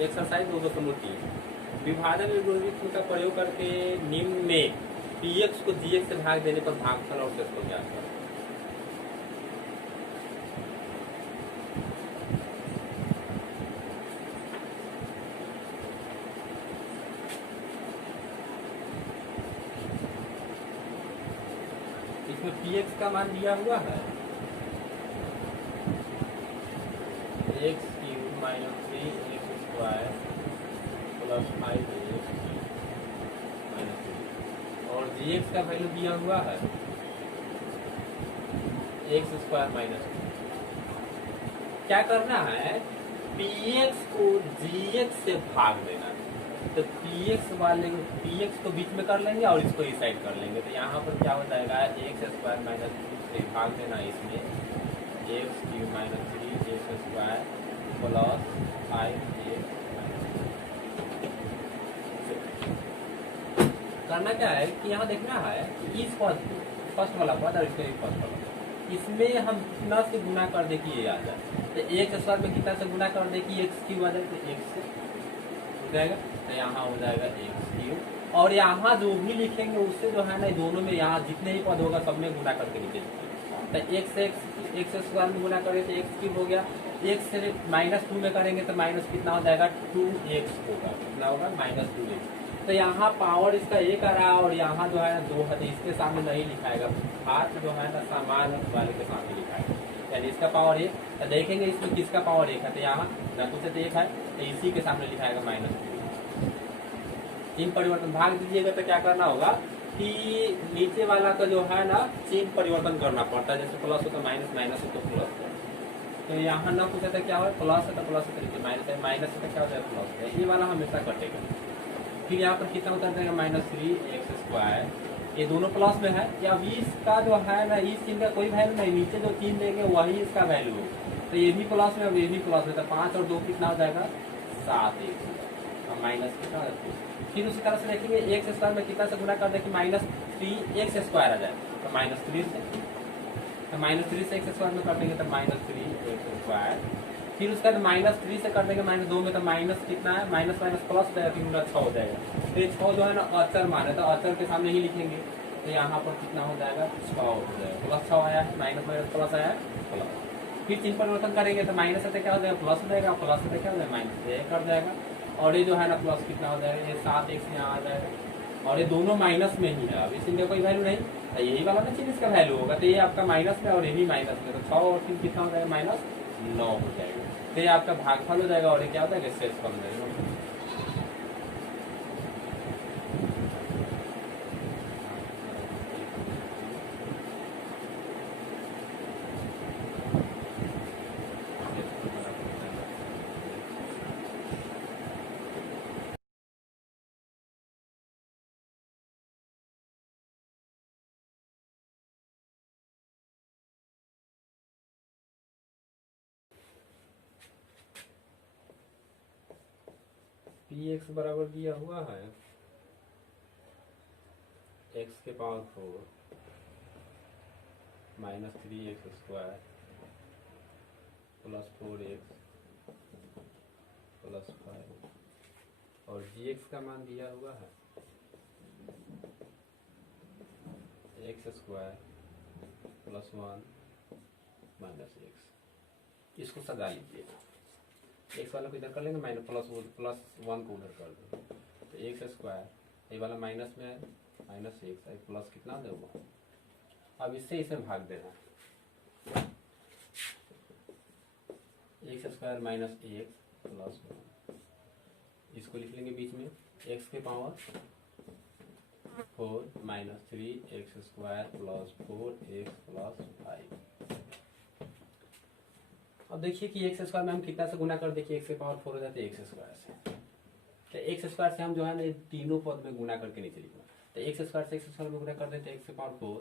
Exercise 2.3 विभाजन algorithm का प्रयोग करके निम्न में px को gx से भाग देने पर भागफल और शेष को ज्ञात करें। इसमें px का मान दिया हुआ है x cube minus 3x square plus 5x minus 3 और gx का वैल्यू दिया हुआ है x स्क्वायर माइनस 2। क्या करना है, px को gx से भाग देना है। तो px को बीच में कर लेंगे और इसको इस साइड कर लेंगे। तो यहाँ पर क्या हो जाएगा, x स्क्वायर माइनस 2 से भाग देना इसमें x cube minus 3x square plus 5x। करना क्या है कि यहाँ देखना है इस फर्स्ट वाला पद और इसमें फर्स्ट वाला पद, इसमें हम कितना से गुना कर दे कि ये आ जाए। तो x स्क्वायर में कितना से गुना कर दे कि x क्यूब आ जाए, तो x से हो जाएगा। तो यहाँ हो जाएगा x क्यूब और यहाँ जो भी लिखेंगे उससे जो है ना दोनों में यहाँ जितने ही पद होगा सब में गुना करके नीचे लिखेंगे। तो x स्क्वायर में गुना करेंगे तो x क्यूब हो गया, x से -2 में करेंगे तो माइनस कितना हो जाएगा 2x होगा, कितना होगा -2x। तो यहाँ पावर इसका 1 आ रहा है और यहाँ जो है ना 2 है, तो इसके सामने नहीं लिखाएगा, हाथ जो है ना समान वाले के सामने लिखाएगा, यानी इसका पावर 1। तो देखेंगे इसमें किसका पावर 1 है, तो यहाँ न कुछ तो 1 है, तो इसी के सामने लिखाएगा -2। चिन्ह परिवर्तन भाग दीजिएगा तो क्या करना होगा कि नीचे वाला का जो है ना चिन्ह परिवर्तन करना पड़ता है, जैसे प्लस हो तो माइनस, माइनस हो तो प्लस। तो यहाँ न कुछ है क्या हो, प्लस है तो प्लस तरीके माइनस है, माइनस है तो क्या हो जाएगा प्लस है, ये वाला हमेशा कटेगा। फिर यहाँ पर कितना उतर जाएगा -3x स्क्वायर, ये दोनों प्लस में है। या अब इसका जो है ना इस चिन्ह का कोई वैल्यू नहीं, नीचे जो चिन्ह देंगे वही इसका वैल्यू है। तो ये भी प्लस में और ये भी प्लस में, तो 5 और 2 कितना हो जाएगा 7x और माइनस कितना हो जाएगा। फिर उसी तरह से देखेंगे x स्क्वायर में कितना से गुना कर दे कि -3x स्क्वायर आ जाए, तो -3 से, तो -3 से x स्क्वायर में कर देंगे तो -3x स्क्वायर। फिर उसका -3 से कर देंगे -2 में, तो माइनस कितना है, माइनस माइनस प्लस हो जाएगा, 3 6 हो जाएगा। तो ये 6 जो है ना अचर मान है, तो अचर के सामने ही लिखेंगे। तो यहाँ पर कितना हो जाएगा 6 हो जाएगा, प्लस 6 आया है, माइनस माइनस प्लस आया है प्लस। फिर चिन्ह परिवर्तन करेंगे तो माइनस से क्या हो जाएगा प्लस हो जाएगा, प्लस से क्या हो जाएगा माइनस से कर जाएगा। और ये जो है ना प्लस कितना हो जाएगा, ये 7x यहाँ आ जाएगा और ये दोनों माइनस में ही है, अब इसलिए कोई वैल्यू नहीं, तो यही वाला ना चिन्ह इसका वैल्यू होगा। तो ये आपका माइनस में और ये भी माइनस में, तो 6 और 3 कितना हो जाएगा -9 हो जाएगा। तो ये आपका भागफल हो जाएगा और ये क्या हो जाएगा शेष कम जाएगा। px बराबर दिया हुआ है x के power 4 -3x square plus 4x plus 5 और gx का मान दिया हुआ है x square plus 1 minus x। इसको सजा लीजिएगा, x वाला को इधर कर लेंगे, माइनस +1 को उधर कर देंगे, तो x स्क्वायर ये वाला माइनस में है, -x प्लस कितना देगा। अब इससे इसे भाग देना, x स्क्वायर -x प्लस 1, इसको लिख लेंगे बीच में x के power 4 -3x square plus 4x plus 5। अब देखिए कि x स्क्वायर में हम कितना से गुना कर देखिए, x के पावर 4 हो जाते हैं x स्क्वायर से, तो x स्क्वायर से हम जो है ना तीनों पद में गुना करके नीचे लिखना। तो x स्क्वायर से x स्क्वायर में गुना कर देते हैं x के पावर 4,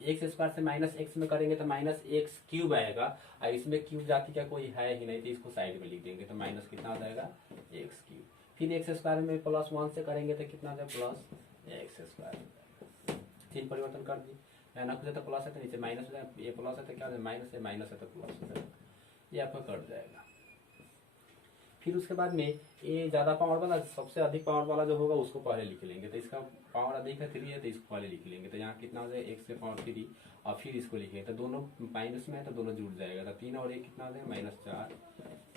x स्क्वायर से -x में करेंगे तो -x क्यूब आएगा, और इसमें क्यूब जाति का कोई है ही नहीं, तो इसको साइड में लिख देंगे, तो माइनस कितना हो जाएगा x क्यूब। फिर x स्क्वायर में +1 से करेंगे तो कितना हो जाएगा +x स्क्वायर। चिन्ह परिवर्तन कर दिए, ना कुछ तो प्लस है तो नीचे माइनस हो जाएगा, ये प्लस है तो क्या हो जाएगा माइनस है तो प्लस हो जाएगा, ये आपका कट जाएगा। फिर उसके बाद में ये ज़्यादा पावर वाला, सबसे अधिक पावर वाला जो होगा उसको पहले लिख लेंगे। तो इसका पावर अधिक है 3 है, तो इसको पहले लिख लेंगे। तो यहाँ कितना हो जाएगा x के पावर 3, और फिर इसको लिखेंगे तो दोनों माइनस में है तो दोनों जुड़ जाएगा। तो 3 और 1 कितना हो जाएगा -4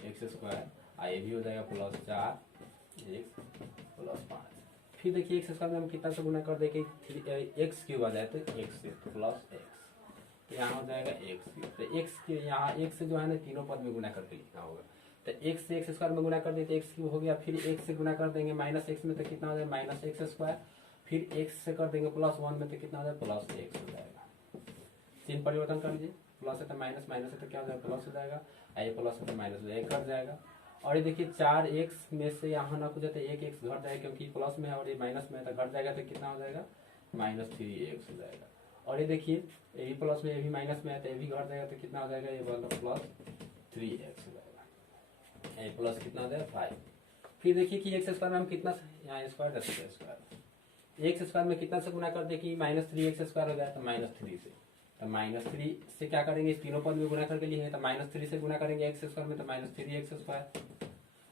x स्क्वायर, और ये भी हो जाएगा +4 x +5। फिर देखिए x स्क्वायर में हम कितना से गुना कर देंगे, x क्यूब आ जाए तो x से प्लस x, तो यहाँ हो जाएगा x क्यूब। तो x के यहाँ x से जो है ना तीनों पद में गुना करके लिखना होगा। तो x से x स्क्वायर में गुना कर देते x क्यूब हो गया, फिर x से गुना कर देंगे -x में तो कितना हो जाएगा -x स्क्वायर, फिर x से कर देंगे +1 में तो कितना हो जाएगा +x हो जाएगा। चिन्ह परिवर्तन कर लीजिए, प्लस है तो माइनस, माइनस है तो क्या हो जाएगा प्लस हो जाएगा, ये प्लस है तो माइनस हो जाएगा, कट जाएगा। और ये देखिए 4x में से यहाँ ना कुछ है तो एक x घट जाएगा, क्योंकि प्लस में है और ये माइनस में है तो घट जाएगा, तो कितना हो जाएगा -3x हो जाएगा। और ये देखिए ये भी प्लस में, ये भी माइनस में है तो ये भी घट जाएगा, तो कितना हो जाएगा ये वाला +3x हो जाएगा, ये प्लस कितना हो जाएगा 5। फिर देखिए कि x स्क्वायर में हम कितना यहाँ स्क्वायर x स्क्वायर में कितना से गुना कर दे कि -3x स्क्वायर हो जाए तो -3 से, तो -3 से क्या करेंगे इस तीनों पद में गुना करके लिए है, तो -3 से गुना करेंगे x स्क्वायर में तो -3x स्क्वायर,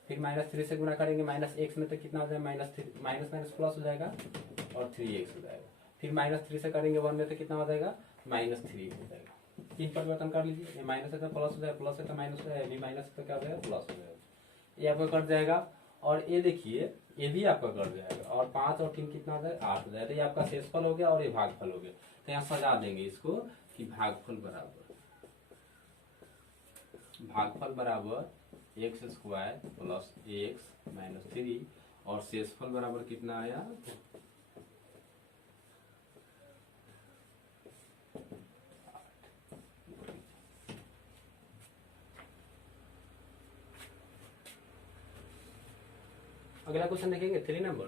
फिर -3 से गुना करेंगे -x में तो कितना हो जाएगा माइनस माइनस प्लस हो जाएगा और 3x हो जाएगा, फिर -3 से करेंगे 1 में तो कितना हो जाएगा -3 हो जाएगा। चिन्ह परिवर्तन कर लीजिए, ये माइनस है तो प्लस हो जाएगा, प्लस है तो माइनस हो जाएगा, माइनस है तो क्या हो जाएगा प्लस हो जाएगा, ये आपका कट जाएगा। और ये देखिए ये भी आपका कट जाएगा, और 5 और 3 कितना हो जाएगा 8 हो जाएगा। तो ये आपका शेषफल हो गया और ये भागफल हो गया। तो यहाँ सजा देंगे इसको कि भागफल बराबर x square plus x minus 3, और शेषफल बराबर कितना आया अगला क्वेश्चन देखेंगे 3 नंबर।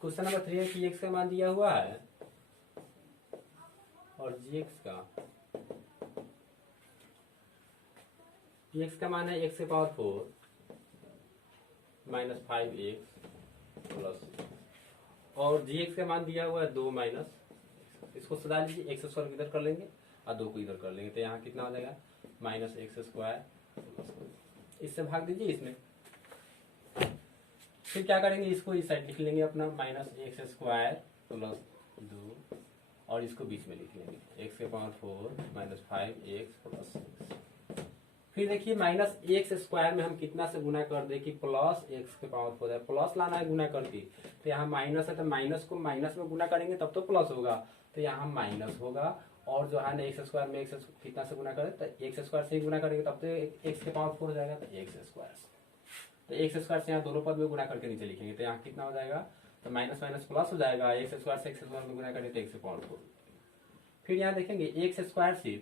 क्वेश्चन नंबर 3 है कि x का मान दिया हुआ है और gx का मान है x के पावर 4 -5x प्लस, और gx का मान दिया हुआ है 2 माइनस, इसको सदा लीजिए, x स्क्वायर इधर कर लेंगे और 2 को इधर कर लेंगे, तो यहाँ कितना हो जाएगा -x स्क्वायर, इससे भाग दीजिए इसमें। फिर क्या करेंगे इसको इस साइड लिख लेंगे अपना -x स्क्वायर प्लस 2, और इसको बीच में लिख लेंगे x के पावर 4 -5x प्लस 6। फिर देखिए -x स्क्वायर में हम कितना से गुना कर दे कि प्लस x के पावर 4 है, प्लस लाना है गुना करके, तो यहाँ माइनस है तो माइनस को माइनस में गुना करेंगे तब तो प्लस होगा, तो यहाँ माइनस होगा। और जो है ना x स्क्वायर में x कितना से गुना करें तो x स्क्वायर से ही गुना करेंगे तब तो x के पावर 4 हो जाएगा, तो x स्क्वायर से, तो x स्क्वायर से यहाँ दोनों पद में गुना करके नीचे लिखेंगे, तो यहाँ कितना हो जाएगा तो माइनस माइनस प्लस हो जाएगा, x स्क्वायर से x स्क्वायर में गुना करेंगे तो x के पावर 4। फिर यहाँ देखेंगे x स्क्वायर से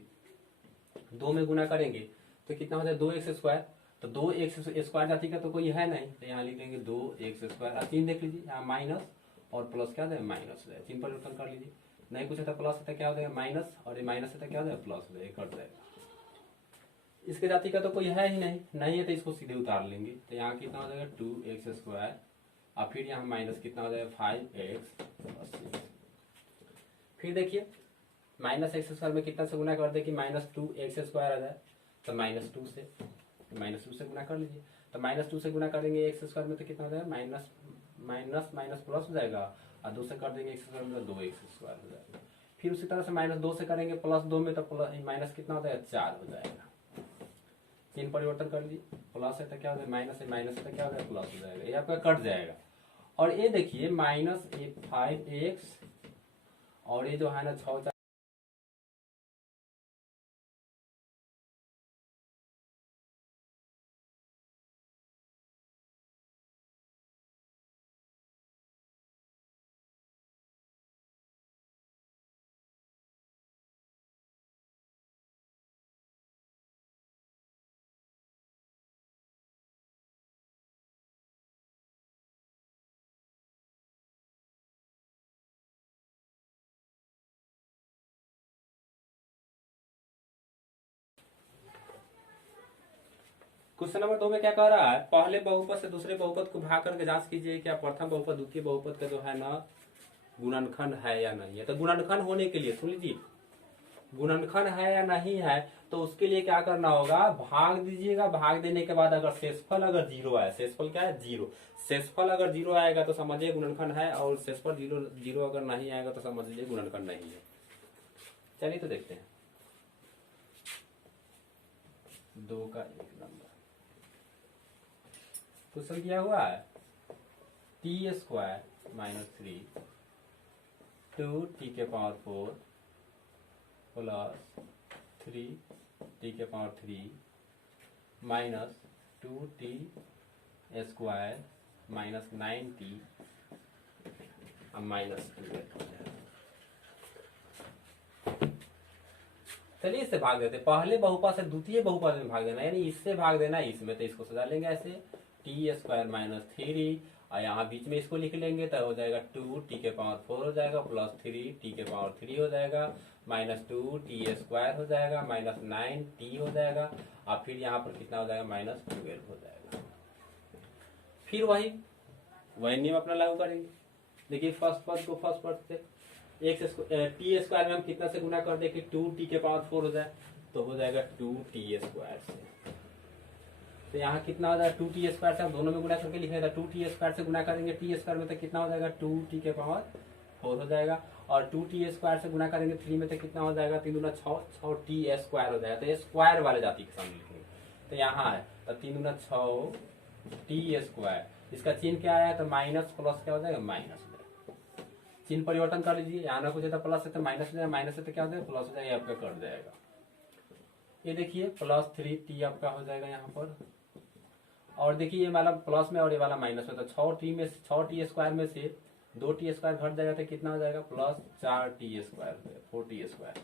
2 में गुना करेंगे तो कितना हो जाए 2x स्क्वायर, तो 2x स्क्वायर जाति का तो कोई है नहीं, तो यहाँ लिख देंगे 2x स्क्वायर। चिन्ह देख लीजिए यहाँ माइनस और प्लस क्या हो जाएगा माइनस हो जाएगा, चिन्ह परिवर्तन कर लीजिए, नहीं कुछ है तो प्लस है तो क्या हो जाएगा माइनस, और ये माइनस है तो क्या हो जाएगा प्लस हो जाएगा, कट जाएगा। इसके जाति का तो कोई है ही नहीं है तो इसको सीधे उतार लेंगे, तो यहाँ कितना हो जाएगा 2x स्क्वायर, और फिर यहाँ माइनस कितना हो जाएगा 5x प्लस 6। फिर देखिए -x स्क्वायर में कितना से गुना कर दे कि -2x स्क्वायर आ जाए, तो -2 से गुना कर लीजिए, तो -2 से गुना करेंगे x स्क्वायर में तो कितना हो जाएगा माइनस माइनस माइनस प्लस हो जाएगा, और 2 से कर देंगे x स्क्वायर में तो 2x स्क्वायर हो जाएगा। फिर उसी तरह से -2 से करेंगे +2 में तो माइनस कितना हो जाएगा 4 हो जाएगा। चिन्ह परिवर्तन कर लीजिए, प्लस है तो क्या हो जाएगा माइनस है, माइनस है तो क्या हो जाएगा प्लस हो जाएगा, ये आपका कट जाएगा। और ये देखिए -5x और ये जो है ना 6 क्वेश्चन नंबर 2 में क्या कह रहा है, पहले बहुपद से दूसरे बहुपद को भाग करके जांच कीजिए क्या प्रथम बहुपद द्वितीय बहुपद का जो है ना गुणनखंड है या नहीं है। तो गुणनखंड होने के लिए सुन लीजिए, गुणनखंड है या नहीं है तो उसके लिए क्या करना होगा, भाग दीजिएगा। भाग देने के बाद अगर शेषफल अगर जीरो आए, शेषफल क्या है जीरो, शेषफल अगर जीरो आएगा तो समझिए गुणनखंड है, और शेषफल जीरो जीरो अगर नहीं आएगा तो समझ लीजिए गुणनखंड नहीं है। चलिए तो देखते हैं 2 का 1 नंबर क्वेश्चन दिया हुआ है t² माइनस 3 2t के power 4 plus 3t³ minus 2t² minus 9t minus 2। चलिए इससे भाग देते, पहले बहुपद से द्वितीय बहुपद में भाग देना, यानी इससे भाग देना इसमें, तो इसको सजा लेंगे ऐसे t² माइनस 3 और यहाँ बीच में इसको लिख लेंगे तो हो जाएगा 2t के पावर 4 हो जाएगा प्लस 3t के पावर 3 हो जाएगा माइनस 2t² हो जाएगा माइनस 9t हो जाएगा और फिर यहाँ पर कितना हो जाएगा माइनस 12 हो जाएगा। फिर वही नियम अपना लागू करेंगे। देखिए फर्स्ट पद को फर्स्ट पद से t² में हम कितना से गुना कर दे कि 2t के पावर 4 हो जाए तो हो जाएगा 2t² से। तो यहाँ कितना हो जाएगा 2t² से, हम दोनों में गुना करके लिखेगा 2t² से गुना करेंगे t² में तो कितना हो जाएगा 2t के पावर 4 हो जाएगा और 2t² से गुना करेंगे 3 में तो कितना हो जाएगा 3 दूना 6 6t² हो जाएगा। तो ये स्क्वायर वाले जाति के सामने लिखेंगे तो यहाँ है तो 3 दूना 6t², इसका चिन्ह क्या आया तो माइनस प्लस क्या हो जाएगा माइनस, चिन्ह परिवर्तन कर लीजिए, यहाँ ना कुछ है तो प्लस है तो माइनस हो जाएगा, माइनस है तो क्या हो जाएगा प्लस हो जाएगा, आपका कट जाएगा। ये देखिए प्लस 3t आपका हो जाएगा यहाँ पर, और देखिए ये वाला प्लस में और ये वाला माइनस में, तो 6t² में से 2t² घट जाएगा तो कितना हो जाएगा प्लस 4t² 4t²।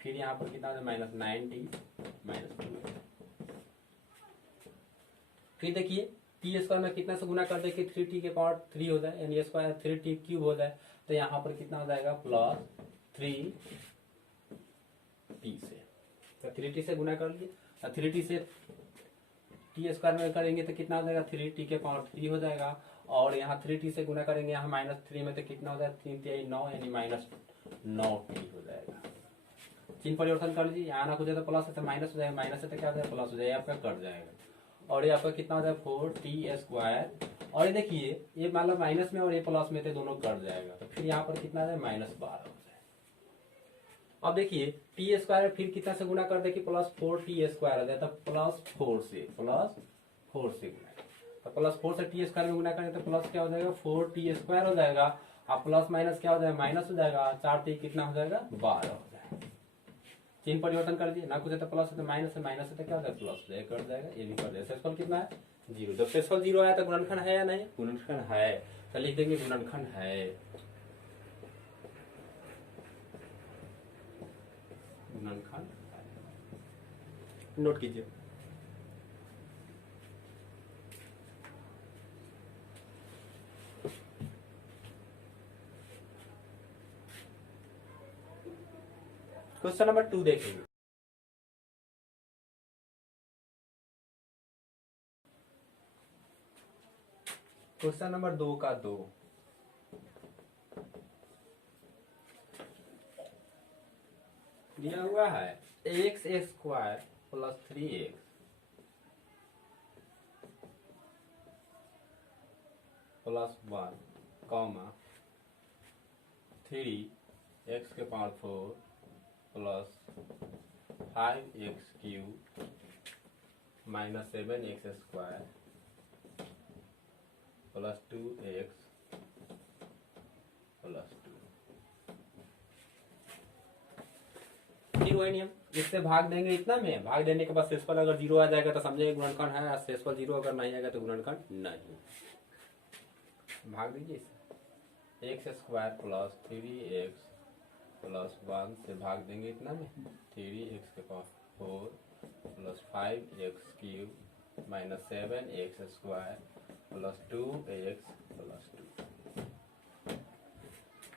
फिर यहाँ पर कितना हो जाएगा माइनस 9t माइनस 2। फिर देखिए t² में कितना से गुना कर दे कि 3t के पावर 3 हो जाए, यानी स्क्वायर 3t³ हो जाए तो यहाँ पर कितना हो जाएगा प्लस 3t से, तो 3t से गुना कर लिए, 3t से t² में करेंगे तो कितना हो जाएगा 3t के पावर 3 हो जाएगा, और यहाँ 3t से गुना करेंगे यहाँ माइनस 3 में तो कितना हो जाएगा 3 3 9 यानी माइनस 9t हो जाएगा। चिन्ह परिवर्तन कर लीजिए, यहाँ ना कुछ है तो प्लस है तो माइनस हो जाएगा, माइनस है तो क्या हो जाएगा प्लस हो जाएगा, आपका कट जाएगा और ये आपका कितना हो जाएगा 4t², और ये देखिए ये मतलब माइनस में और ये प्लस में थे दोनों कट जाएगा तो फिर यहाँ पर कितना है -12 हो जाएगा। अब देखिए t² फिर कितना से गुना कर दे कि प्लस 4t² हो जाए तो प्लस 4 से गुना, तो प्लस 4 से t² में गुना करें तो प्लस क्या हो जाएगा 4t² हो जाएगा और प्लस माइनस क्या हो जाएगा माइनस हो जाएगा, 4t कितना हो जाएगा 12 हो जाएगा। चिन्ह परिवर्तन कर दिए, ना कुछ है तो प्लस है तो माइनस है, माइनस है तो क्या हो जाएगा प्लस हो जाएगा, कट जाएगा, ये भी कट जाएगा। शेषफल कितना है 0, जब शेषफल 0 आया तो गुणनखंड है या नहीं, गुणनखंड है, तो लिख देंगे गुणनखंड है, गुणनखंड नोट कीजिए। क्वेश्चन नंबर 2 देखेंगे। क्वेश्चन नंबर 2 का 2 दिया हुआ है x² plus 3x plus 1 comma 3x के power 4 plus 5x³ minus 7x² plus 2x plus 2। फिर वही नियम, इससे भाग देंगे इतना में, भाग देने के बाद शेषफल अगर 0 आ जाएगा तो समझेंगे गुणनखंड है, शेषफल 0 अगर नहीं आएगा तो गुणनखंड नहीं। भाग दीजिए इसे, x² प्लस 3x प्लस 1 से भाग देंगे इतना में, 3x के power 4 plus 5x³ minus 7x² plus 2x plus 2।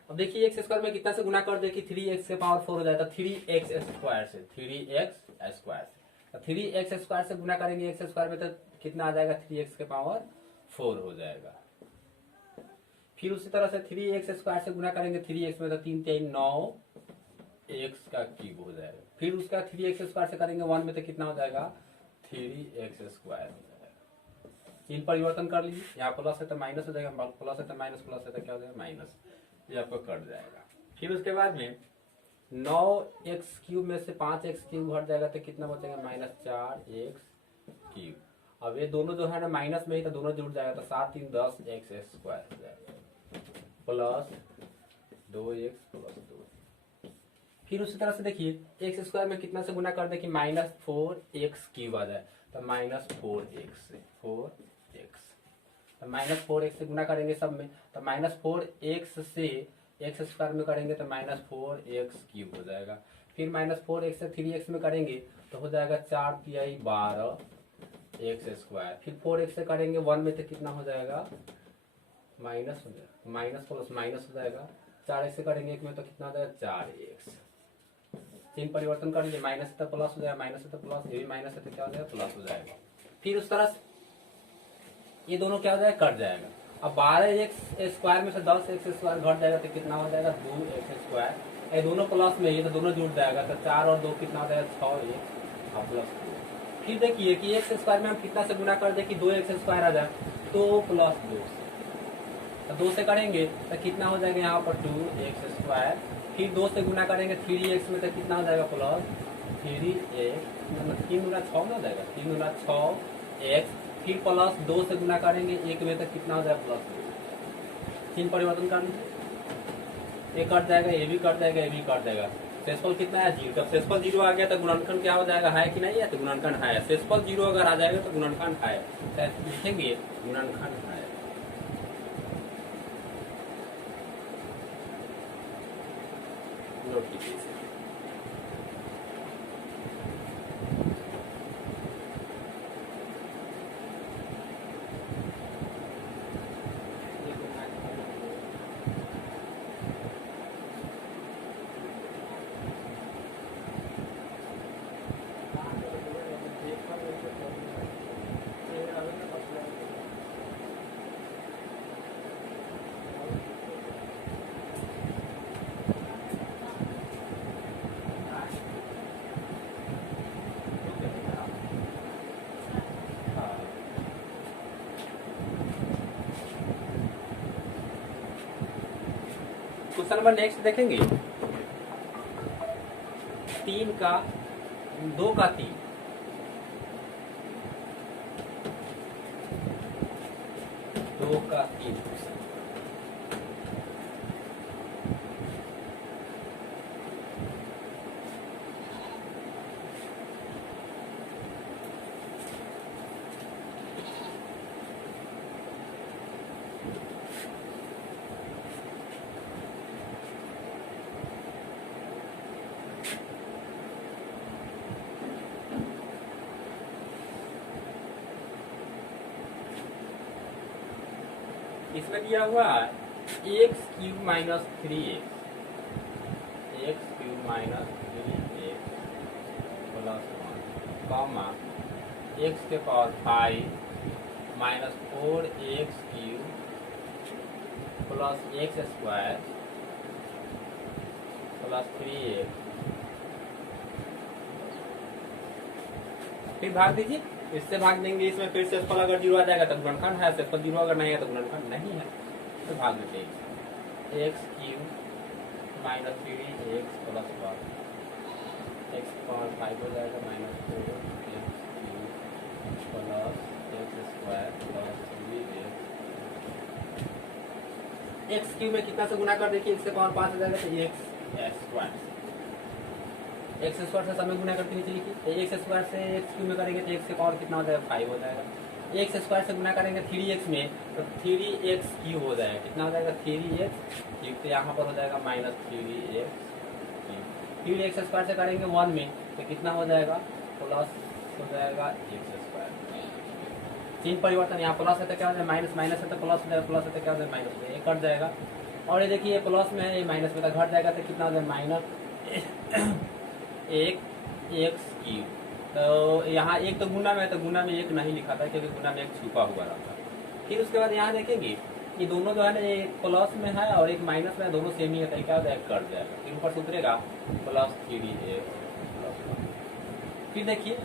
अब देखिए x² में कितना से गुना कर दे कि 3x के पावर 4 हो जाए तो 3x² से, 3x² से थ्री एक्स स्क्वायर से गुना करेंगे एक्स स्क्वायर में तो कितना आ जाएगा 3x के पावर 4 हो जाएगा। फिर उसी तरह से 3x स्क्वायर से गुना करेंगे 3x में तो 3 3 9 x का क्यूब हो जाएगा। फिर उसका 3x स्क्वायर से करेंगे 1 में तो कितना हो जाएगा 3x स्क्वायर हो जाएगा। चिन्ह परिवर्तन कर लीजिए, यहाँ प्लस है तो माइनस हो जाएगा, प्लस है तो माइनस, प्लस है तो क्या हो जाएगा माइनस, ये आपको कट जाएगा। फिर उसके बाद में 9x क्यूब में से 5x क्यूब हट जाएगा तो कितना बचेगा -4x क्यूब। अब ये दोनों जो है ना माइनस में ही तो दोनों जुड़ जाएगा तो 7 3 10 x स्क्वायर हो जाएगा प्लस 2x प्लस 2। फिर उसी तरह से देखिए एक्स स्क्वायर में कितना से गुना कर दे कि -4x क्यूब आ जाए तो -4x से 4x, तो -4x से गुना करेंगे सब में तो -4x से एक्स स्क्वायर में करेंगे तो -4x क्यूब हो जाएगा। फिर -4x से 3x में करेंगे तो हो जाएगा 4 तिहाई 12 एक्स स्क्वायर। फिर 4x से करेंगे 1 में तो कितना हो जाएगा माइनस हो जाएगा, माइनस प्लस माइनस हो जाएगा। 4x से करेंगे 1 में तो कितना हो जाएगा 4x। चिन्ह परिवर्तन कर लीजिए, माइनस से तो प्लस हो जाएगा, माइनस से तो प्लस, ये भी माइनस है तो क्या हो जाएगा प्लस हो जाएगा। फिर उस तरह से ये दोनों क्या हो जाएगा कट जाएगा। अब 12x स्क्वायर में से 10x स्क्वायर घट जाएगा तो कितना हो जाएगा 2x स्क्वायर। ये दोनों प्लस में ये तो दोनों जुड़ जाएगा तो 4 और 2 कितना हो जाएगा 6x और प्लस 2। फिर देखिए कि x स्क्वायर में हम कितना से गुना कर दे कि 2x स्क्वायर आ जाए तो प्लस 2 से, तो 2 से करेंगे तो कितना हो जाएगा यहाँ पर 2x स्क्वायर। फिर 2 से गुना करेंगे 3x में तो कितना हो जाएगा प्लस 3x, मतलब 3 गुना 6 में हो जाएगा 3 गुना 6x। फिर प्लस 2 से गुना करेंगे 1 में तो कितना हो जाएगा प्लस 2। चिन्ह परिवर्तन कर लीजिए, ये कट जाएगा, ये भी कट जाएगा, ये भी कट जाएगा। शेषफल कितना है 0। जब शेषफल 0 आ गया तो गुणनखंड क्या हो जाएगा है कि नहीं है, तो गुणनखंड है। शेषफल 0 अगर आ जाएगा तो गुणनखंड है, लिखेंगे गुणनखंड है। नोट कीजिए इसे। क्वेश्चन नंबर नेक्स्ट देखेंगे 3 का 2 का 3, दो का 3। इसमें दिया हुआ है x cube minus 3x, x cube minus 3x plus 1 comma x के power 5 minus 4x cube plus x square plus 3x। फिर भाग दीजिए, इससे भाग देंगे, इसमें फिर शेषफल अगर 0 आ जाएगा तो गुणनखंड है, शेषफल 0 अगर नहीं है तो गुणनखंड नहीं है, तो भाग देते हैं। X cube minus 3x plus 1 x power 5 हो जाएगा minus 4x cube plus x square plus 3x। X cube में कितना से गुना कर देखिए, एक्स से पावर 5 हो जाएगा तो एक्स स्क्वायर, एक्स स्क्वायर से समय गुना करके नीचे लिखिए। एक्स स्क्वायर से एक्स क्यूब में करेंगे तो एक्स के पावर कितना हो जाएगा 5 हो जाएगा। एक्स स्क्वायर से गुना करेंगे 3x में तो 3x क्यूब हो जाएगा, कितना हो जाएगा 3x क्यूब, तो यहाँ पर हो जाएगा माइनस 3x क्यूब। फिर एक्स स्क्वायर से करेंगे 1 में तो कितना हो जाएगा प्लस हो जाएगा एक्स स्क्वायर। चिन्ह परिवर्तन, यहाँ प्लस है तो क्या हो जाएगा माइनस, माइनस है तो प्लस हो जाएगा, प्लस है तो क्या हो जाएगा माइनस हो जाएगा, ये कट जाएगा। और ये देखिए ये प्लस में है ये माइनस में तो घट जाएगा तो कितना हो जाएगा माइनस 1 एक्स क्यूब तो यहाँ एक तो गुना में है, तो गुना में एक नहीं लिखा था क्योंकि गुना में एक छुपा हुआ रहता। फिर उसके बाद यहाँ देखेंगे कि दोनों जो है ना, एक प्लस में है और एक माइनस में है, दोनों सेम ही है, तो क्या हो जाएगा, कट जाएगा। फिर ऊपर से उतरेगा +3x। फिर देखिए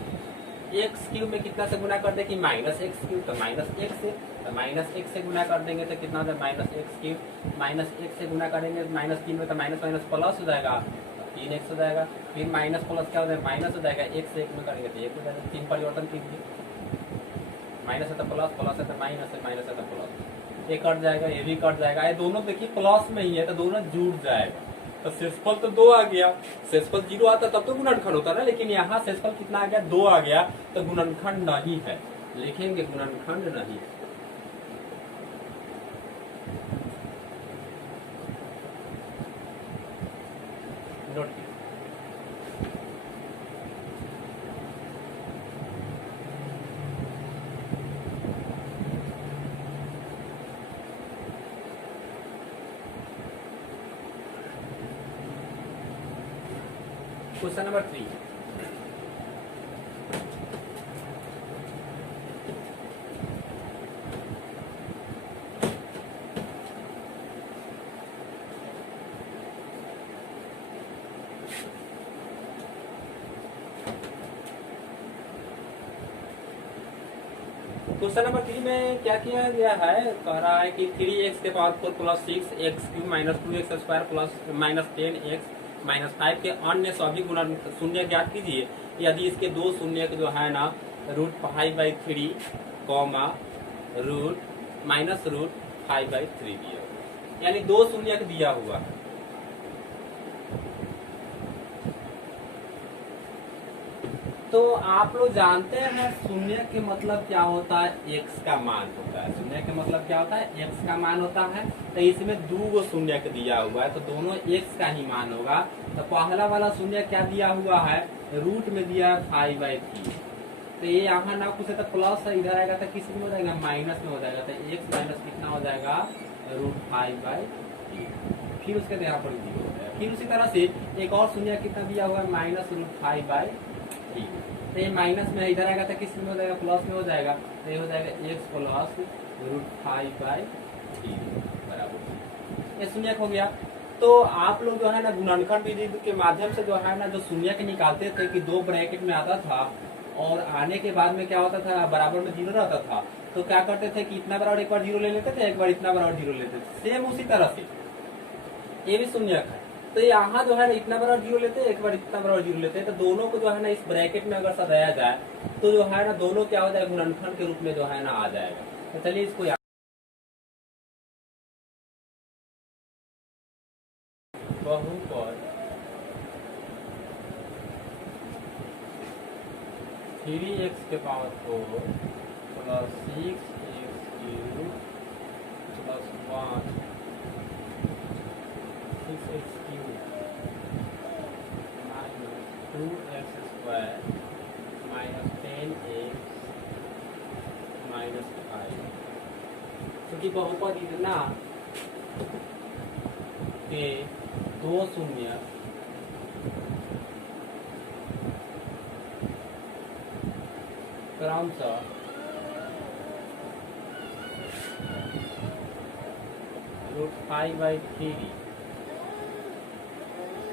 एक्स क्यूब में कितना से गुना कर दे कि -x क्यूब, तो -x से, तो -x से गुना कर देंगे तो कितना हो जाएगा, -x क्यूब। -x से गुना करेंगे -3 में, तो माइनस माइनस प्लस हो जाएगा, 3x हो जाएगा। फिर माइनस प्लस क्या हो जाएगा, माइनस हो जाएगा, एक से एक में करेंगे तो 1 हो जाएगा। 3 परिवर्तन कीजिए, माइनस है तो प्लस, प्लस है तो माइनस है, माइनस है तो प्लस, ये कट जाएगा, ये भी कट जाएगा। ये दोनों देखिए प्लस में ही है तो दोनों जुड़ जाएगा। तो शेषफल तो 2 आ गया। शेषफल 0 आता तब तो गुणनखंड होता ना, लेकिन यहाँ शेषफल कितना आ गया, 2 आ गया, तो गुणनखंड नहीं है। लिखेंगे गुणनखंड नहीं। नोट कीजिए। Question number 3। क्वेश्चन नंबर 3 में क्या किया गया है, कह रहा है कि 3x के power 4 + 6x cube -2x square plus -10x -5 के अन्य सभी गुणन शून्य ज्ञात कीजिए यदि इसके दो शून्य जो है ना √5/3 कॉमा √-√5/3 दिया, यानी दो शून्य दिया हुआ है। तो आप लोग जानते हैं शून्य के मतलब क्या होता है, x का मान होता है। शून्य के मतलब क्या होता है, x का मान होता है। तो इसमें 2 शून्य दिया हुआ है तो दोनों x का ही मान होगा। तो पहला वाला शून्य क्या दिया हुआ है, रूट में दिया है 5/3। तो ये यहाँ ना कुछ है तो प्लस है, इधर आएगा तो किस में हो जाएगा, माइनस में हो जाएगा। तो x माइनस कितना हो जाएगा, √5/3। फिर उसके यहाँ पर 0 हो जाएगा। फिर उसी तरह से एक और शून्य कितना दिया हुआ है, -√5/3। तो ये माइनस में इधर आएगा तो किस में हो जाएगा, प्लस में हो जाएगा। तो ये हो जाएगा x + √5/3 बराबर, ये शून्य हो गया। तो आप लोग जो है ना गुणनखंड विधि के माध्यम से जो है ना जो शून्य के निकालते थे कि 2 ब्रैकेट में आता था और आने के बाद में क्या होता था, बराबर में 0 रहता था। तो क्या करते थे कि इतना बराबर एक बार 0 ले लेते थे, एक बार इतना बराबर 0 लेते थे। सेम उसी तरह से ये भी शून्य है। तो यहाँ जो है ना इतना बराबर 0 लेते हैं, एक बार इतना बराबर 0 लेते हैं। तो दोनों को जो है ना इस ब्रैकेट में अगर सजाया जाए तो जो है ना दोनों क्या हो जाएगा, गुणनखंड के रूप में जो है ना आ जाएगा। तो चलिए इसको बहुपद 3x के power 4 + 6x³ + 1 6x³ -2x² -10x -5। क्योंकि बहुपद इतना के 2 शून्य क्रमशः √5/3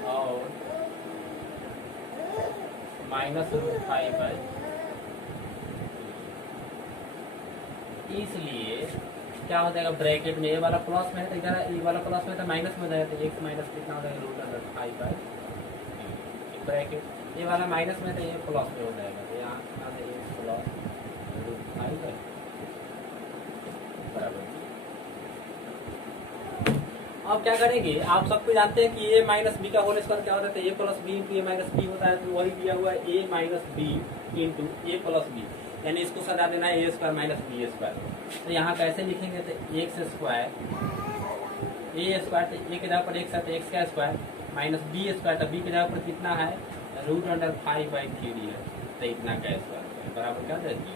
और -√5/3, इसलिए क्या हो जाएगा, ब्रैकेट में ये वाला प्लस में है तो इधर ये वाला प्लस में तो माइनस में हो जाएगा। तो x माइनस कितना हो जाएगा, √5/3 ब्रैकेट, ये वाला माइनस में तो ये प्लस में हो जाएगा। तो यहाँ कितना है, x + √5/3 बराबर। अब क्या करेंगे, आप सबको जानते हैं कि a - b का होल स्क्वायर क्या होता है, a + b × a - b होता है। तो वही दिया हुआ है a - b × a + b, यानी इसको सजा देना है a² - b²। तो यहाँ कैसे लिखेंगे, तो x² a² तो a के जगह पर x है तो x का स्क्वायर -b² तो b के जगह पर कितना है, √5/3 है। तो इतना का स्क्वायर बराबर क्या देगी,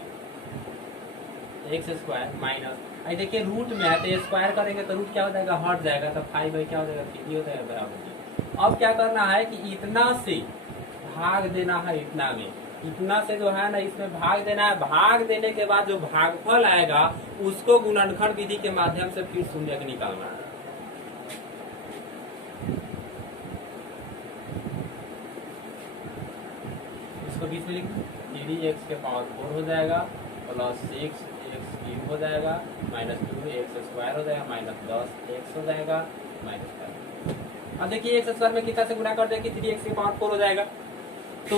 x² माइनस, आई देखिए रूट में है तो स्क्वायर करेंगे तो रूट क्या हो जाएगा, हट जाएगा। तो 5 क्या हो जाएगा, 3 हो जाएगा बराबर। अब क्या करना है कि इतना से भाग देना है इतना में, इतना से जो है ना इसमें भाग देना है। भाग देने के बाद जो भागफल आएगा उसको गुणनखंड विधि के माध्यम से फिर शून्य निकालना है। इसको बीच में लिख 3x के पावर 4 हो जाएगा प्लस 6x³ हो जाएगा माइनस 2x² हो जाएगा माइनस 10x हो जाएगा माइनस 5। अब देखिए x² में कितना से गुना कर देंगे 3x के पावर 4 हो जाएगा तो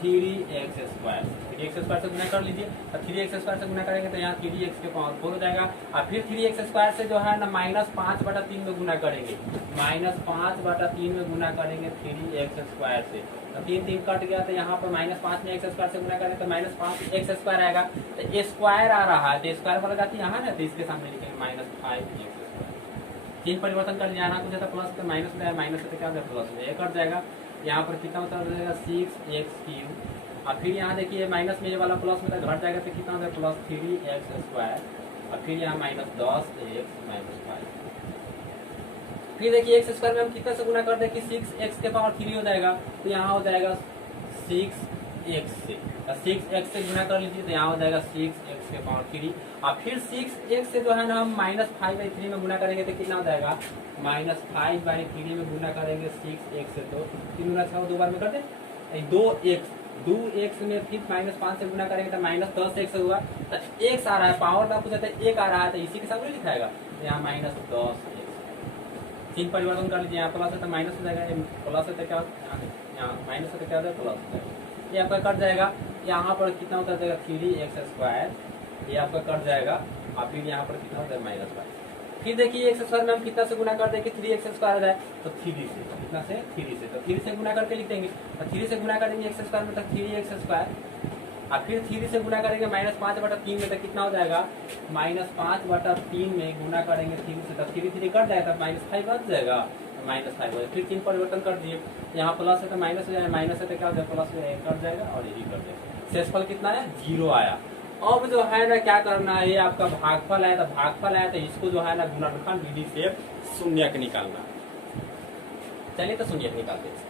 3x² से गुना कर लीजिए। तो 3x² से गुना करेंगे तो यहाँ 3x के पावर 4 हो जाएगा और फिर 3x² से जो है ना -5/3 में गुना करेंगे। -5/3 में गुना करेंगे 3x² से तो 3 कट गया तो यहाँ पर -5 में x² से गुना करेंगे तो -5x² आएगा। तो स्क्वायर आ रहा है तो स्क्वायर वाला जाती यहाँ ना तो इसके सामने लिखेंगे -5x²। चिन्ह परिवर्तन कर लिया, कुछ था प्लस तो माइनस हो जाएगा, माइनस से क्या हो जाएगा प्लस हो जाएगा, कट जाएगा। यहाँ पर कितना होता है 6x³ और फिर यहाँ देखिए माइनस में ये वाला प्लस में घट जाएगा तो कितना होता है प्लस 3x² और फिर यहाँ -10x - 5। फिर देखिए x² में हम कितना से गुना कर दें कि 6x के पावर 3 हो जाएगा तो यहाँ हो जाएगा 6x से 6x से गुना कर लीजिए तो यहाँ हो जाएगा 6x के पावर 3 और फिर 6x से जो है ना हम -5/3 में गुना करेंगे तो कितना हो जाएगा -5/3 में गुना करेंगे 6x से तो 3 गुना 6 दो बार में कर दे 2x में फिर -5 से गुना करेंगे तो -10x होगा। तो x आ रहा है पावर का कुछ है 1 आ रहा है तो इसी के साथ नहीं लिखाएगा तो यहाँ -10x। चिन्ह परिवर्तन कर लीजिए, यहाँ प्लस है तो माइनस हो जाएगा, प्लस है तो क्या यहाँ माइनस है तो क्या हो जाएगा प्लस हो जाएगा। ये आपका कट जाएगा, यहाँ पर कितना होता है 3x², ये आपका कट जाएगा और फिर यहाँ पर कितना होता है -5। फिर देखिए x² में हम कितना से गुना कर देंगे 3x² आ जाए तो 3 से कितना से 3 से तो 3 से गुना करके लिख देंगे। तो 3 से गुना करेंगे x² में तो 3x² और फिर 3 से गुना करेंगे -5/3 में तो कितना हो जाएगा -5/3 में गुना करेंगे 3 से तो 3 कट जाएगा -5 बच जाएगा -5 हो जाएगा। फिर चिन्ह परिवर्तन कर दिए, यहाँ प्लस है तो माइनस हो जाएगा, माइनस है तो क्या हो जाएगा प्लस हो जाएगा, कट जाएगा और यही कट जाएगा। शेषफल कितना है 0 आया। अब जो है ना क्या करना है, ये आपका भागफल आया तो भागफल आया तो इसको जो है ना गुणनखंड विधि से शून्यक निकालना। चलिए तो शून्यक निकालते हैं।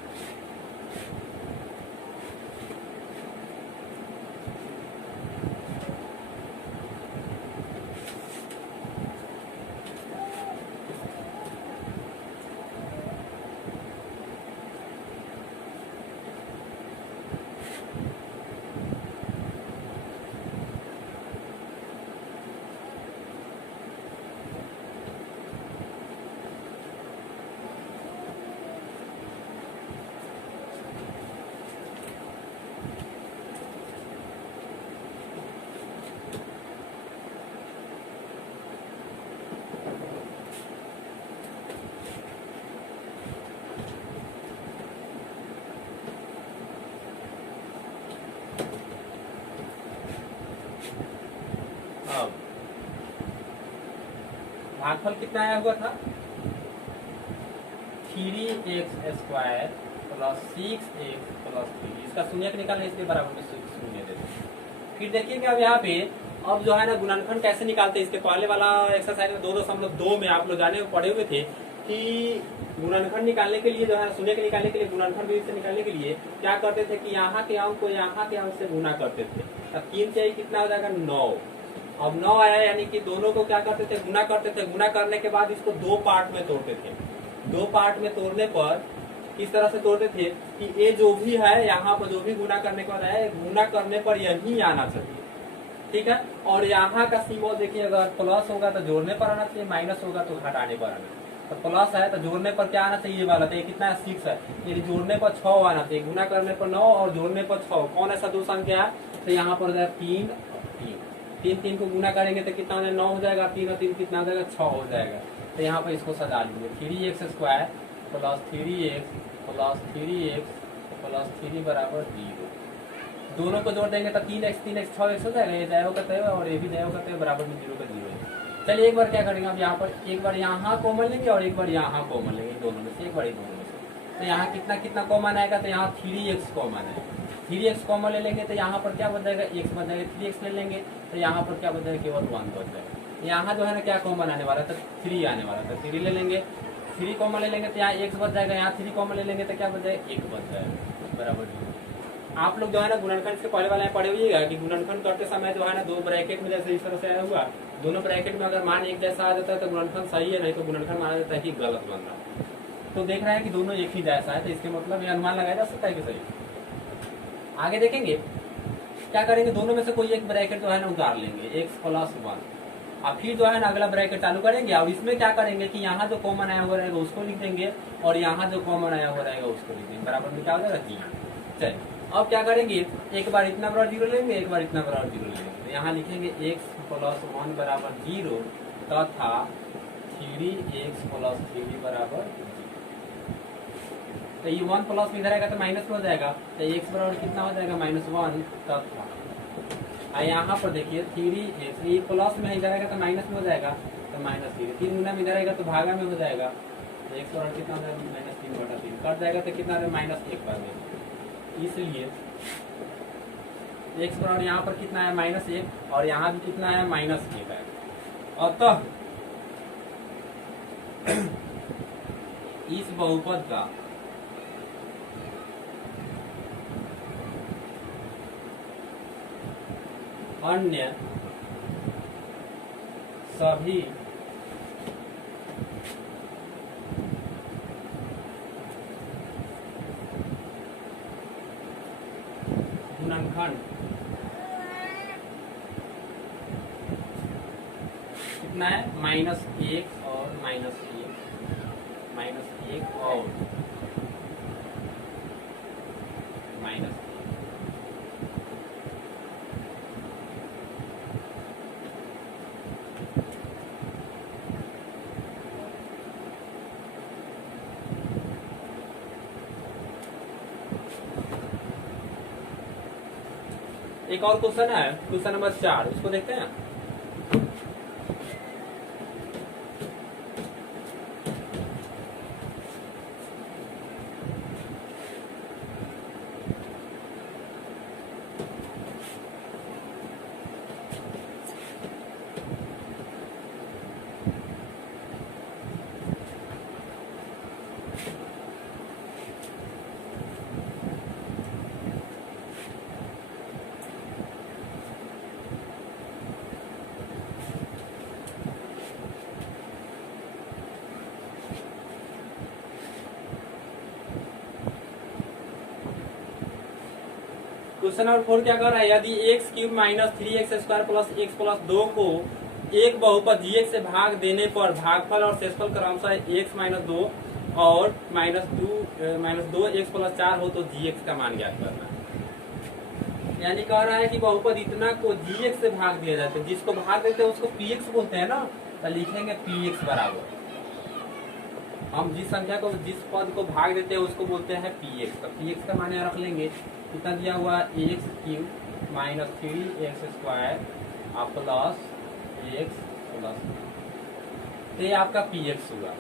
भागफल कितना आया हुआ था 3x² + 6x + 3। इसका शून्यक निकालने इसके बराबर में शून्य दे दें। फिर देखिएगा अब यहाँ पे अब जो है ना गुणनखंड कैसे निकालते हैं। इसके पहले वाला एक्सरसाइज में 2.2 में आप लोग जाने पढ़े हुए थे कि गुणनखंड निकालने के लिए जो है शून्यक निकालने के लिए गुणनखंड विधि से निकालने के लिए क्या करते थे कि यहाँ के अंक को यहाँ के अंक से गुना करते थे। अब 3 से कितना हो जाएगा 9। अब 9 आया यानी कि दोनों को क्या करते थे गुना करते थे। गुना करने के बाद इसको 2 पार्ट में तोड़ते थे। 2 पार्ट में तोड़ने पर किस तरह से तोड़ते थे कि ये जो भी है यहाँ पर जो भी गुना करने के बाद है गुना करने पर यही आना चाहिए, ठीक है। और यहाँ का सिंबल देखिए अगर प्लस होगा तो जोड़ने पर आना चाहिए, माइनस होगा तो घटाने पर आना। तो प्लस है तो जोड़ने पर क्या आना चाहिए, ये वाला तो ये कितना है 6 है, ये जोड़ने पर 6 आना चाहिए, गुना करने पर 9 और जोड़ने पर 6। कौन ऐसा दो संख्या है तो यहाँ पर हो जाएगा 3 को गुना करेंगे तो कितना हो जाएगा 9 हो जाएगा, 3 और 3 कितना हो जाएगा 6 हो जाएगा। तो यहाँ पर इसको सजा लीजिए 3x² + 3x + 3x + 3 = 0। दोनों को जोड़ देंगे तो 3x 6x हो जाएगा, ये जय होगा तय और ये भी जय होगा तय बराबर में 0 का 0 है। चलिए एक बार क्या करेंगे अब यहाँ पर एक बार यहाँ कॉमन लेंगे और एक बार यहाँ कॉमन लेंगे, दोनों में से एक बार दोनों में से। तो यहाँ कितना कॉमन आएगा तो यहाँ 3x कॉमन है, 3x कॉमन ले लेंगे तो यहाँ पर क्या बच जाएगा x बच जाएगा, 3x ले लेंगे तो यहाँ पर क्या बच जाएगा केवल 1 बच जाएगा। यहाँ जो है ना क्या कॉमन आने वाला है तो 3 आने वाला है, तो 3 ले लेंगे, 3 कॉमन ले लेंगे तो यहाँ x बच जाएगा, यहाँ 3 कॉमन ले लेंगे तो क्या बच जाएगा 1 बच जाएगा बराबर 0। आप लोग जो है ना गुणनखंड इसके पहले वाले में पढ़े हुए कि गुणनखंड करते समय जो है ना दो ब्रैकेट में जैसे इस तरह से आया हुआ, दोनों ब्रैकेट में अगर मान एक जैसा आ जाता है तो गुणनखंड सही है, नहीं तो गुणनखंड माना जाता है कि गलत बन रहा है। तो देख रहे हैं कि दोनों एक ही जैसा है, तो इसके मतलब ये अनुमान लगाया जा सकता है कि सही। आगे देखेंगे क्या करेंगे, दोनों में से कोई एक ब्रैकेट जो है ना उतार लेंगे x+1, अब फिर जो है ना अगला ब्रैकेट चालू करेंगे। अब इसमें क्या करेंगे कि यहाँ जो कॉमन आया हुआ रहेगा उसको लिख देंगे और यहाँ जो कॉमन आया हुआ रहेगा उसको लिख देंगे, बराबर में क्या हो जाएगा जी। चलिए अब क्या करेंगे, एक बार इतना बराबर 0 लेंगे, एक बार इतना बराबर 0 लेंगे, तो यहाँ लिखेंगे x+1 बराबर 0 तथा 3x+3 बराबर 0। तो ये 1 प्लस में इधर आएगा तो माइनस में हो जाएगा, तो x बराबर कितना हो जाएगा -1 तथा यहाँ पर देखिए 3x, ये प्लस में इधर आएगा तो माइनस में हो जाएगा, तो -3, 3 गुना में इधर आएगा तो भागा में हो जाएगा, तो x बराबर कितना हो जाएगा -3/3 कट जाएगा तो कितना -1 पर में, इसलिए x बराबर यहाँ पर कितना है -1 और यहाँ भी कितना है -1 है। अतः इस बहुपद का अन्य सभी गुणनखंड कितना है -1 और -1 और -1। एक और क्वेश्चन है, क्वेश्चन नंबर 4, उसको देखते हैं। क्वेश्चन नंबर 4 क्या कर रहा है, यदि x³ - 3x² + x+2 को एक बहुपद g से भाग देने पर भागफल और शेषफल क्रमशः x - 2 और -2x+4 हो तो g का मान ज्ञात करना। यानी कह रहा है कि बहुपद इतना को g से भाग दिया जाता है, जिसको भाग देते हैं उसको px बोलते हैं ना, तो लिखेंगे px बराबर, हम जिस संख्या को जिस पद को भाग देते हैं उसको बोलते हैं px। तो px का मान यहाँ रख लेंगे, कितना दिया हुआ x³ - 3x² + x+, तो ये आपका px हुआ।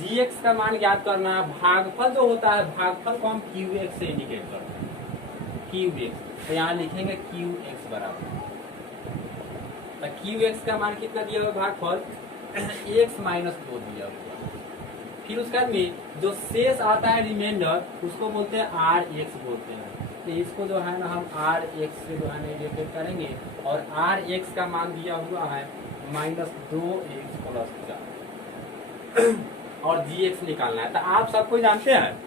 gx का मान ज्ञात करना है, भागफल जो होता है भागफल को हम qx से इंडिकेट करते हैं, qx, तो यहाँ लिखेंगे qx बराबर, तो qx का मान कितना दिया हुआ भागफल x - 2 दिया हुआ। फिर उसके बाद में जो शेष आता है रिमाइंडर उसको बोलते हैं rx बोलते हैं, तो इसको जो है ना हम rx से जो है ना इंडिकेट करेंगे और rx का मान दिया हुआ है -2x+4 और gx निकालना है। तो आप सबको जानते हैं,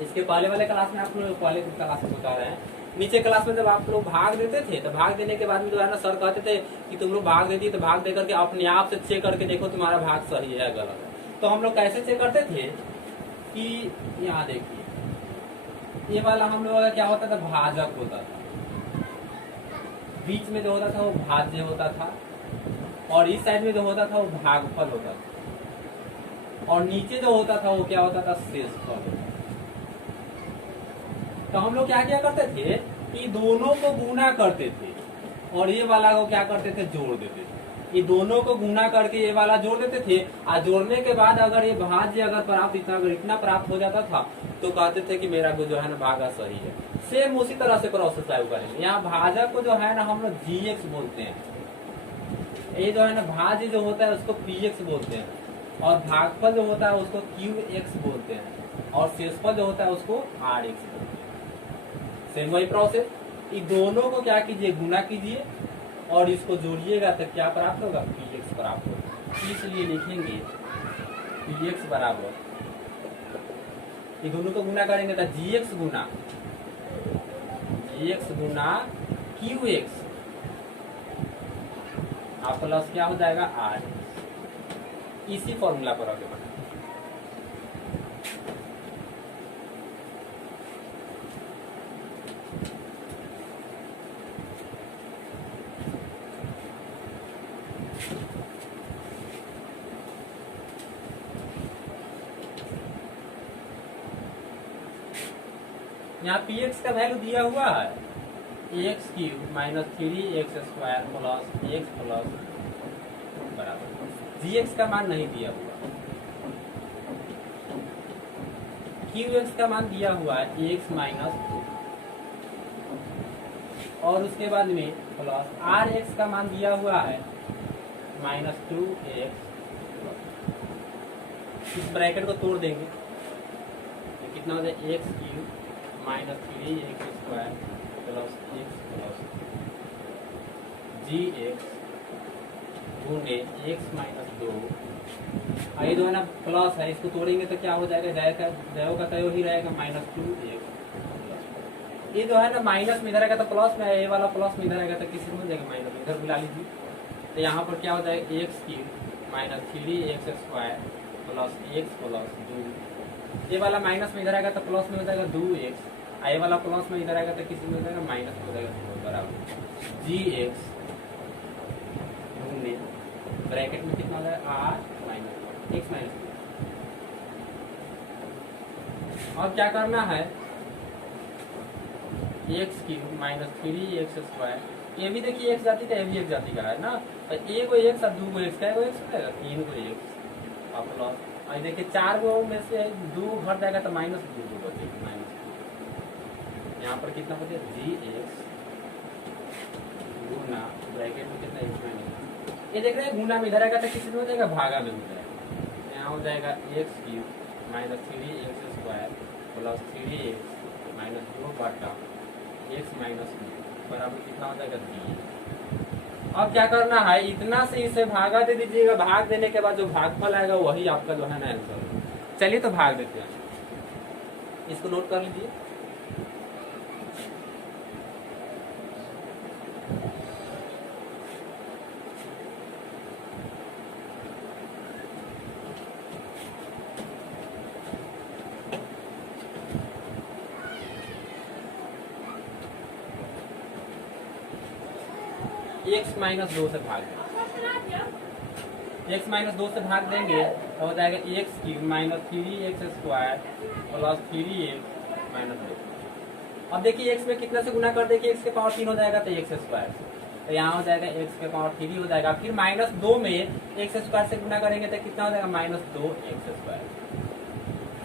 इसके पहले वाले क्लास में आप लोग पहले क्लास में बता रहे हैं, नीचे क्लास में जब आप लोग भाग देते थे तो भाग देने के बाद में जो है ना सर कहते थे कि तुम लोग भाग देती तो भाग दे करके अपने आप से चेक करके देखो तुम्हारा भाग सही है गलत है। तो हम लोग कैसे चेक करते थे कि यहाँ देखिए ये वाला हम लोग का क्या होता था, भाजक होता था, बीच में जो होता था वो भाज्य होता था और इस साइड में जो होता था वो भागफल होता था और नीचे जो होता था वो क्या होता था, शेषफल। तो हम लोग क्या क्या करते थे कि दोनों को गुना करते थे और ये वाला को क्या करते थे, जोड़ देते थे। ये दोनों को गुना करके ये वाला जोड़ देते थे और जोड़ने के बाद अगर ये भाज्य अगर प्राप्त इतना प्राप्त हो जाता था तो कहते थे कि मेरा को जो है ना भागा सही है। सेम उसी तरह से प्रोसेस लागू करेंगे। यहाँ भाजक को जो है ना हम लोग gx बोलते हैं, ये जो है ना भाज्य जो होता है उसको px बोलते हैं और भागफल जो होता है उसको qx बोलते हैं और शेषफल जो होता है उसको rx बोलते हैं। सेम वही प्रोसेस, इन दोनों को क्या कीजिए, गुना कीजिए और इसको जोड़िएगा तो क्या प्राप्त होगा, px प्राप्त होगा। इसलिए लिखेंगे px बराबर, ये दोनों को गुना करेंगे तो gx गुना qx और प्लस क्या हो जाएगा r। इसी फॉर्मूला पर आगे बढ़े। यहाँ px का वैल्यू दिया हुआ है x cube minus 3x square plus x plus बराबर, gx का मान नहीं दिया हुआ, qx का मान दिया हुआ है x माइनस 2 और उसके बाद में प्लस rx का मान दिया हुआ है माइनस 2x। इस ब्रैकेट को तोड़ देंगे तो कितना हो जाए, x cube minus 3x square plus x plus gx गुणे x माइनस 2, ये जो है ना प्लस है, इसको तोड़ेंगे तो क्या हो जाएगा, जयो का तयो ही रहेगा माइनस 2x। ये जो है ना माइनस में इधर आएगा तो प्लस में, ये वाला प्लस में इधर आएगा तो किसी में हो जाएगा माइनस में, इधर बुला लीजिए तो यहाँ पर क्या हो जाएगा, x cube minus 3x square plus x plus 2, ये वाला माइनस में इधर आएगा तो प्लस में हो जाएगा 2x, ये वाला प्लस में इधर आएगा तो किसी में हो जाएगा माइनस में हो जाएगा बराबर gx घूमने ब्रैकेट में कितना हो जाएगा r माइनस x माइनस। अब क्या करना है, x cube minus 3x square, ये भी देखिए एक जाति का, ये भी एक जाति का है ना, तो एक को एक्स और 2 को एक्स, क्या को एक्स हो जाएगा, 3 को एक्स और प्लस, और देखिए 4 को में से 2 घट जाएगा तो माइनस 2 को बचेगा, माइनस 2। यहाँ पर कितना बचेगा, gx गुना ब्रैकेट में कितना x माइनस, ये देख रहे हैं गुना में इधर आएगा तो किसी में हो जाएगा, भागा में हो जाएगा, यहाँ हो जाएगा x cube minus 3x square plus 3x minus 2 बटा एक्स माइनस 2 बराबर कितना हो जाएगा 2। अब क्या करना है, इतना से इसे भागा दे दीजिएगा, भाग देने के बाद जो भागफल आएगा वही आपका जो है ना आंसर। चलिए तो भाग देते हैं, इसको नोट कर लीजिए। x माइनस 2 से भाग देंगे, x माइनस 2 से भाग देंगे तो हो जाएगा x cube minus 3x square plus 3x minus 2। अब देखिए x में कितना से गुना कर देंगे, x के पावर 3 हो जाएगा तो x स्क्वायर से, तो यहाँ हो जाएगा x के पावर 3 हो जाएगा, फिर माइनस 2 में x स्क्वायर से गुना करेंगे तो कितना हो जाएगा, माइनस 2x स्क्वायर।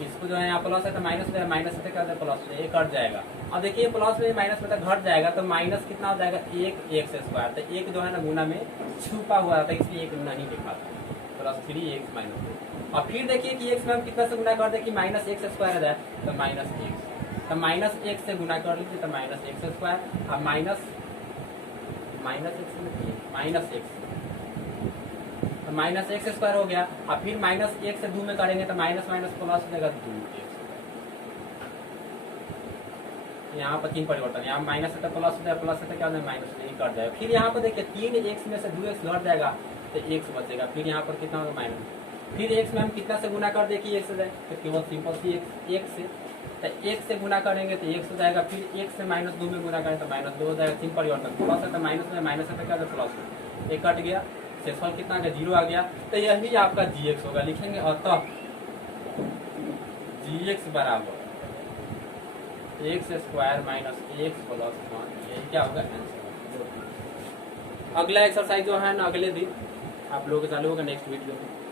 इसको जो है यहाँ प्लस है तो माइनस में, माइनस से क्या प्लस में, ये कट जाएगा। अब देखिए प्लस में माइनस में तो घट जाएगा तो माइनस कितना हो जाएगा, एक एक्स स्क्वायर, तो एक जो है ना गुना में छुपा हुआ था इसलिए एक नहीं लिखा था, प्लस 3x माइनस 2। और फिर देखिए कि x में हम कितना से गुना कर दे कि माइनस एक्स स्क्वायर आ जाए तो माइनस एक्स, तो माइनस एक्स से गुना कर लीजिए तो माइनस एक्स स्क्वायर, अब माइनस एक्स माइनस एक्स तो माइनस एक्स स्क्वायर हो गया, और फिर माइनस एक से 2 में करेंगे तो माइनस माइनस प्लस हो जाएगा 2x। यहाँ पर 3 परिवर्तन, यहाँ माइनस है तो प्लस हो जाएगा, प्लस है तो क्या हो जाएगा माइनस, नहीं कट जाएगा। फिर यहाँ पर देखिए 3x में से 2x घट जाएगा तो x बचेगा, फिर यहाँ पर कितना होगा माइनस, फिर x में हम कितना से गुना कर दे कि x हो जाए तो केवल सिंपल सी x से, तो x से गुना करेंगे तो x हो जाएगा, फिर x से माइनस 2 में गुना करें तो माइनस 2 हो जाएगा, 3 परिवर्तन, प्लस है तो माइनस में, माइनस है तो क्या प्लस, एक कट गया, शेषफल कितना का 0 आ गया, तो यही आपका gx होगा। लिखेंगे अतः gx बराबर x square minus x plus 1, यही क्या होगा आंसर। अगला एक्सरसाइज जो है ना अगले दिन आप लोगों के चालू होगा नेक्स्ट वीडियो में।